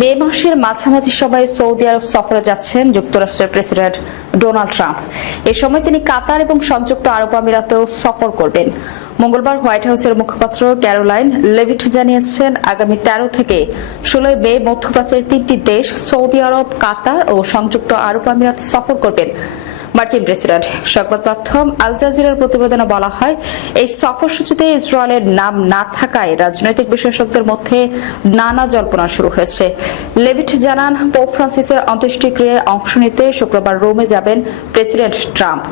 মে মাসের মাঝামাঝি সময়ে সৌদি আরব সফরে যাচ্ছেন যুক্তরাষ্ট্রের প্রেসিডেন্ট ডোনাল্ড ট্রাম্প। এ সময় তিনি কাতার এবং সংযুক্ত আরব আমিরাতেও সফর করবেন। মঙ্গলবার হোয়াইট হাউসের মুখপাত্র ক্যারোলাইন লেভিট জানিয়েছেন, আগামী তেরো থেকে ষোলোই মে মধ্যপ্রাচ্যের তিনটি দেশ, সৌদি আরব, কাতার ও সংযুক্ত আরব আমিরাত সফর করবেন। মার্কিন প্রেসিডেন্ট, সংবাদ মাধ্যম আল জাজিরার প্রতিবেদনে বলা হয়, এই সফরসূচিতে ইসরায়েলের নাম না থাকায় রাজনৈতিক বিশেষজ্ঞদের মধ্যে নানা জল্পনা শুরু হয়েছে। লেভিট জানান, পোপ ফ্রান্সিসের অন্ত্যেষ্টিক্রিয়ায় অংশ নিতে শুক্রবার রোমে যাবেন প্রেসিডেন্ট ট্রাম্প।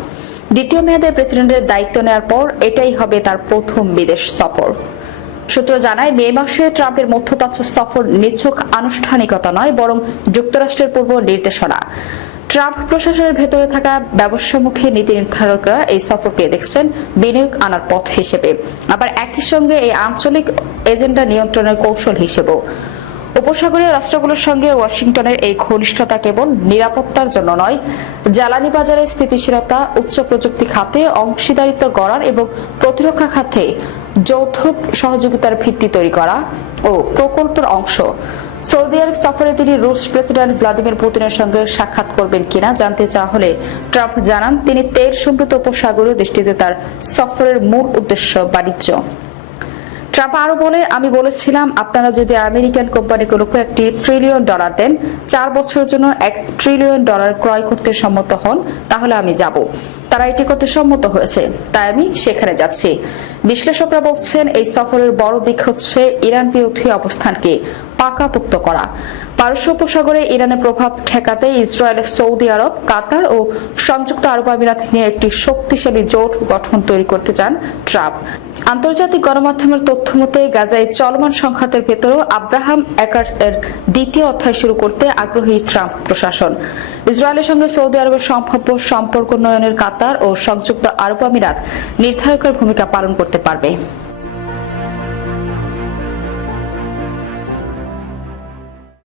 দ্বিতীয় মেয়াদে প্রেসিডেন্টের দায়িত্ব নেওয়ার পর এটাই হবে তার প্রথম বিদেশ সফর। সূত্র জানায়, মে মাসে ট্রাম্পের মধ্যপ্রাচ্য সফর নিছক আনুষ্ঠানিকতা নয়, বরং যুক্তরাষ্ট্রের পূর্ব নির্দেশনা। ট্রাম্প প্রশাসনের ভেতরে থাকা ব্যবসামুখী নীতি নির্ধারকরা এই সফরকে দেখছেন বিনিয়োগ আনার পথ হিসেবে। আবার একই সঙ্গে এই আঞ্চলিক এজেন্ডা নিয়ন্ত্রণের কৌশল হিসেবেও। উপসাগরীয় রাষ্ট্রগুলোর সঙ্গে ওয়াশিংটনের এই ঘনিষ্ঠতা কেবল নিরাপত্তার জন্য নয়, জ্বালানি বাজারে স্থিতিশীলতা, উচ্চ প্রযুক্তি খাতে অংশীদারিত্ব গড়ার এবং প্রতিরক্ষা খাতে যৌথ সহযোগিতার ভিত্তি তৈরি করা ও প্রকল্পের অংশ। সৌদি আরব সফরে তিনি রুশ প্রেসিডেন্ট ভ্লাদিমির পুতিনের সঙ্গে সাক্ষাৎ করবেন কিনা জানতে চাওয়া হলে ট্রাম্প জানান, তিনি তেল সমৃদ্ধ উপসাগরীয় দৃষ্টিতে তার সফরের মূল উদ্দেশ্য বাণিজ্য। ট্রাম্প আরও বলে, আমি বলেছিলাম, আপনারা যদি আমেরিকান কোম্পানিগুলোকে একটি ট্রিলিয়ন ডলার দেন, চার বছরের জন্য এক ট্রিলিয়ন ডলার ক্রয় করতে সম্মত হন, তাহলে আমি যাব। তারা এটি করতে সম্মত হয়েছে, তাই আমি সেখানে যাচ্ছি। বিশ্লেষকরা বলছেন, এই সফরের বড় দিক হচ্ছে ইরান বিরোধী অবস্থানকে পাকাপোক্ত করা। পারস্য উপসাগরে ইরানের প্রভাব ঠেকাতে ইসরায়েলের সৌদি আরব, কাতার ও সংযুক্ত আরব আমিরাত নিয়ে একটি শক্তিশালী জোট গঠন তৈরি করতে চান ট্রাম্প। আন্তর্জাতিক গণমাধ্যমের তথ্য মতে, গাজায় চলমান সংঘাতের ভেতরেও আব্রাহাম অ্যাকার্স এর দ্বিতীয় অধ্যায় শুরু করতে আগ্রহী ট্রাম্প প্রশাসন। ইসরায়েলের সঙ্গে সৌদি আরবের সম্ভাব্য সম্পর্ক উন্নয়নের কাতার ও সংযুক্ত আরব আমিরাত নির্ধারকের ভূমিকা পালন করতে পারবে।